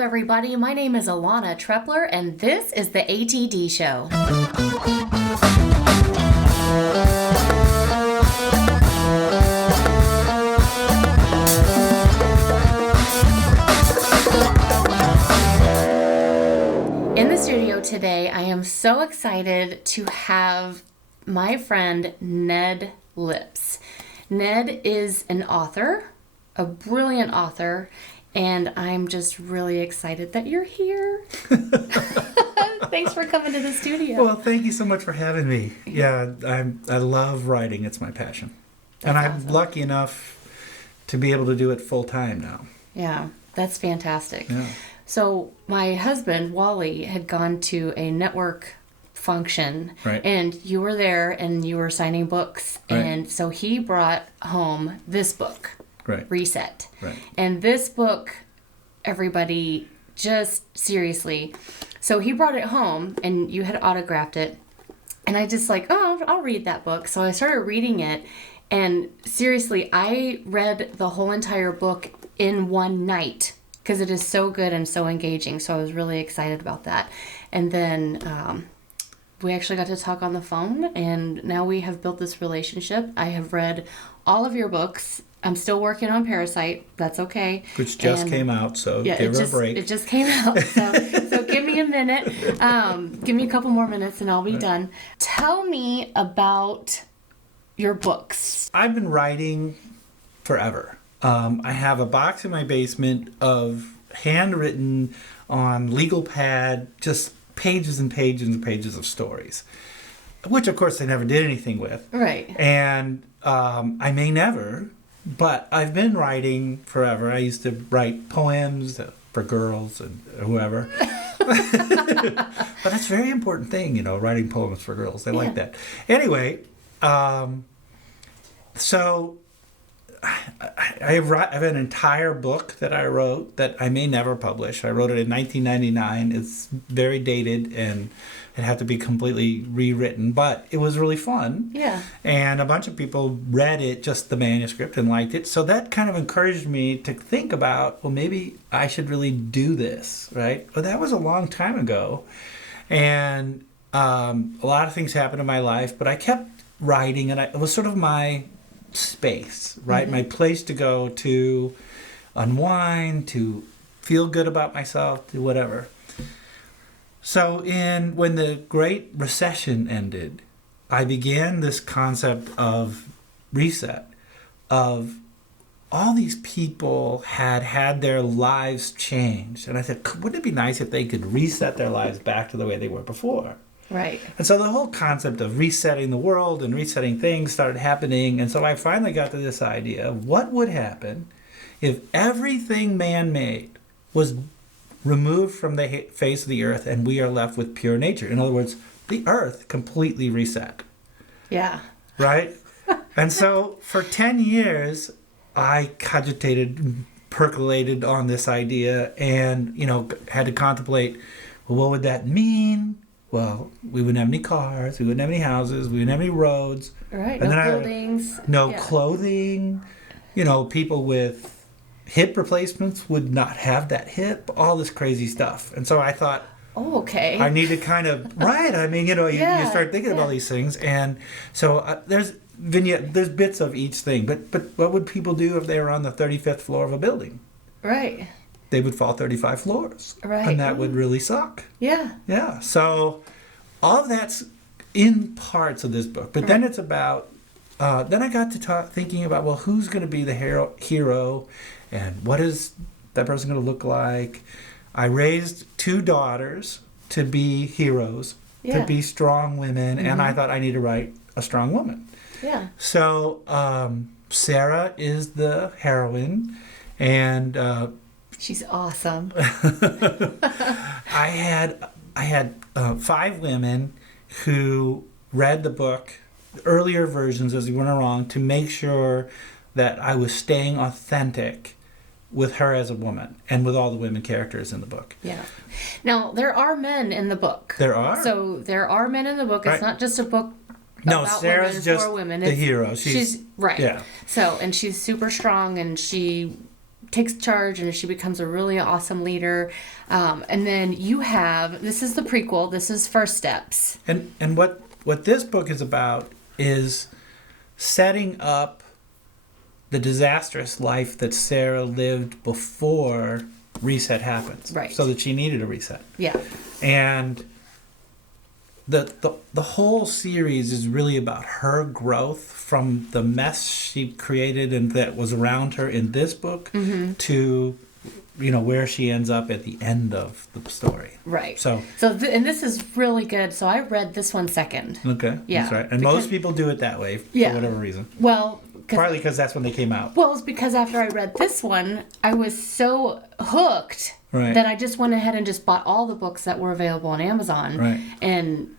up, everybody? My name is Alana Treppler, and this is the ATD Show. In the studio today, I am so excited to have my friend Ned Lips. Ned is an author, a brilliant author, and I'm just really excited that you're here. Thanks for coming to the studio. Well, thank you so much for having me. Yeah, I love writing. It's my passion. And I'm awesome. lucky enough to be able to do it full time now. Yeah, that's fantastic. Yeah. So my husband, Wally, had gone to a network function, Right. and you were there and you were signing books. Right. And so he brought home this book. Right. Reset. Right. And this book, everybody, just seriously. So he brought it home and you had autographed it. And I just like, oh, I'll read that book. So I started reading it. And seriously, I read the whole entire book in one night because it is so good and so engaging. So I was really excited about that. And then we actually got to talk on the phone. And now we have built this relationship. I have read all of your books. I'm still working on Parasite. That's okay. Which just came out, so give her a break. It just came out. So give me a minute. Give me a couple more minutes and I'll be done. Tell me about your books. I've been writing forever. I have a box in my basement of handwritten on legal pad, just pages and pages and pages of stories, which of course I never did anything with. Right. And I may never. But I've been writing forever. I used to write poems for girls and whoever. But that's a very important thing, writing poems for girls. They like that. Anyway, so I have an entire book that I wrote that I may never publish. I wrote it in 1999. It's very dated and it had to be completely rewritten, but it was really fun. Yeah. And a bunch of people read it, just the manuscript, and liked it. So that kind of encouraged me to think about, well, maybe I should really do this, right? But that was a long time ago. And a lot of things happened in my life, but I kept writing, and it was sort of my space, right? Mm-hmm. My place to go to unwind, to feel good about myself, to whatever. So when the Great Recession ended, I began this concept of reset, of all these people had their lives changed. And I said, wouldn't it be nice if they could reset their lives back to the way they were before? Right. And so the whole concept of resetting the world and resetting things started happening. And so I finally got to this idea of what would happen if everything man made was removed from the face of the earth and we are left with pure nature. In other words, the earth completely reset. Yeah. Right? And so for 10 years, I cogitated, percolated on this idea and, had to contemplate, well, what would that mean? Well, we wouldn't have any cars, we wouldn't have any houses, we wouldn't have any roads. Right, and no buildings. No clothing. People with hip replacements would not have that hip, all this crazy stuff. And so I thought, oh, okay. I need to kind of, right, I mean, you start thinking of all these things. And so there's bits of each thing. But what would people do if they were on the 35th floor of a building? Right. They would fall 35 floors. Right. And that would really suck. Yeah. Yeah. So all of that's in parts of this book. But then it's about, then I got to thinking about, well, who's going to be the hero and what is that person going to look like? I raised 2 daughters to be heroes, to be strong women, and I thought I need to write a strong woman. Yeah. So Sarah is the heroine, and she's awesome. I had 5 women who read the book, earlier versions as we went along, to make sure that I was staying authentic with her as a woman and with all the women characters in the book. Yeah. Now, there are men in the book. There are? So there are men in the book. Right. It's not just a book No, about Sarah's women just for women. the hero. She's right. Yeah. So, and she's super strong and she takes charge and she becomes a really awesome leader. And then you have, this is the prequel, this is First Steps. And what this book is about is setting up the disastrous life that Sarah lived before reset happens. Right. So that she needed a reset. Yeah. And the whole series is really about her growth from the mess she created and that was around her in this book to where she ends up at the end of the story. Right. So and this is really good. So I read this one second. okay. Yeah. That's right. And most people do it that way for whatever reason. Well, partly because that's when they came out. Well, it's because after I read this one, I was so hooked that I just went ahead and just bought all the books that were available on Amazon. Right. And,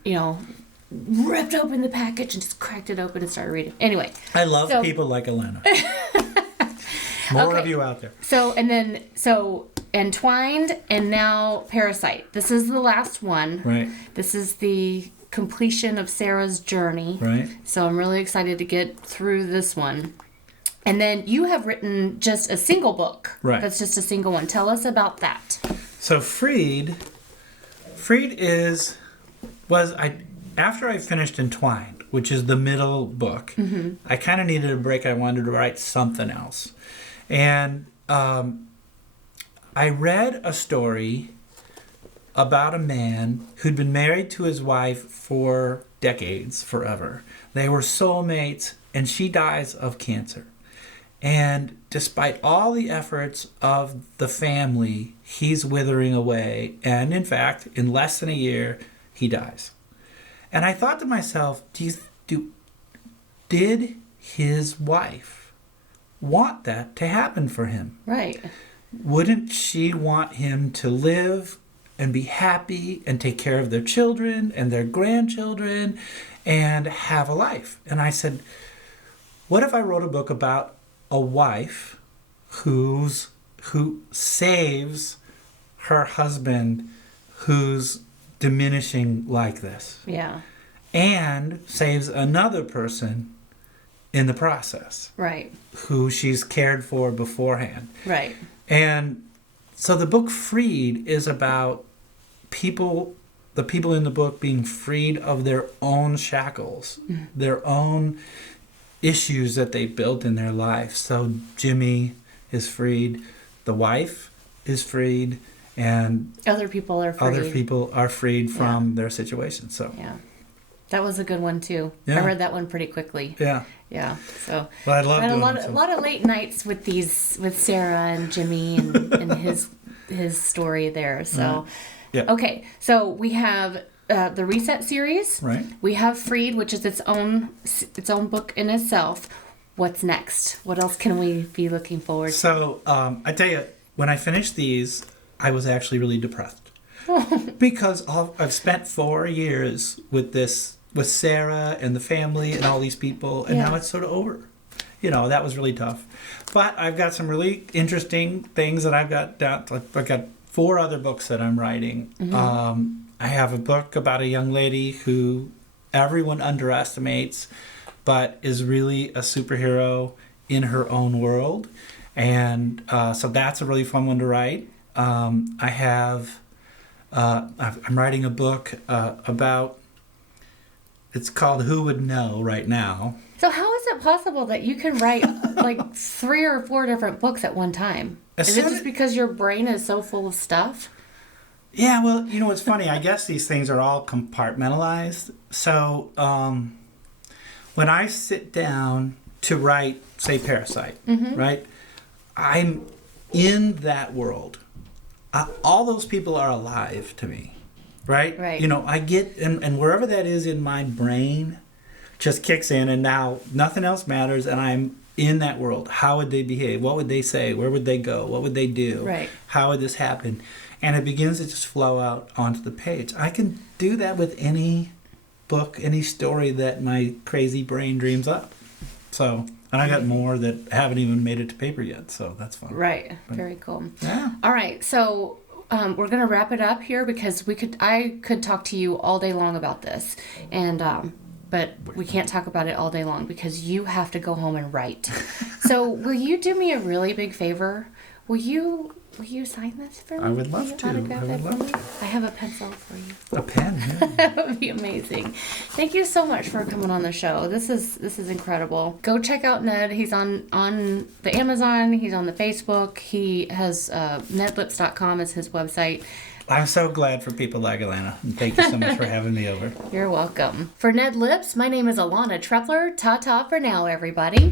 ripped open the package and just cracked it open and started reading. Anyway. I love people like Alana. More of you out there. So Entwined and now Parasite. This is the last one. Right. This is the completion of Sarah's journey. Right. So I'm really excited to get through this one. And then you have written just a single book. Right. That's just a single one. Tell us about that. So Freed after I finished Entwined, which is the middle book, I kind of needed a break. I wanted to write something else. And I read a story about a man who'd been married to his wife for decades, forever. They were soulmates, and she dies of cancer. And despite all the efforts of the family, he's withering away. And in fact, in less than a year, he dies. And I thought to myself, did his wife want that to happen for him? Right. Wouldn't she want him to live and be happy and take care of their children and their grandchildren and have a life? And I said, what if I wrote a book about a wife who saves her husband who's diminishing like this? Yeah. And saves another person in the process. Right. Who she's cared for beforehand. Right. And so the book Freed is about the people in the book being freed of their own shackles, their own issues that they built in their life. So Jimmy is freed, the wife is freed, and other people are freed from their situation. So yeah, that was a good one too. Yeah. I read that one pretty quickly. Yeah. Yeah. So well, I love had doing a lot of late nights with Sarah and Jimmy and his story there. So yeah. Okay, so we have the Reset series. Right. We have Freed, which is its own book in itself. What's next? What else can we be looking forward to? So I tell you, when I finished these, I was actually really depressed because I've spent 4 years with Sarah and the family and all these people, and now it's sort of over. That was really tough. But I've got some really interesting things that I've got down. I've got 4 other books that I'm writing. I have a book about a young lady who everyone underestimates, but is really a superhero in her own world. And so that's a really fun one to write. I'm writing a book about, it's called Who Would Know right now. So how is it possible that you can write like 3 or 4 different books at one time? Is it just because your brain is so full of stuff? Yeah, well, it's funny. I guess these things are all compartmentalized. So when I sit down to write, say, Parasite, right, I'm in that world. All those people are alive to me, right? Right. I get, and wherever that is in my brain just kicks in, and now nothing else matters, and I'm in that world. How would they behave? What would they say? Where would they go? What would they do? Right. How would this happen? And it begins to just flow out onto the page. I can do that with any book, any story that my crazy brain dreams up. So, and I got more that haven't even made it to paper yet, so that's fun. Right. Very cool. Yeah. All right. So we're gonna wrap it up here because I could talk to you all day long about this, and but we can't talk about it all day long because you have to go home and write. So will you do me a really big favor? Will you sign this for me? I would love Will you to. autograph I would it for love me? I have a pencil for you. A pen. Yeah. That would be amazing. Thank you so much for coming on the show. This is incredible. Go check out Ned. He's on the Amazon. He's on the Facebook. He has nedlips.com is his website. I'm so glad for people like Alana. And thank you so much for having me over. You're welcome. For Ned Lips, my name is Alana Treppler. Ta-ta for now, everybody.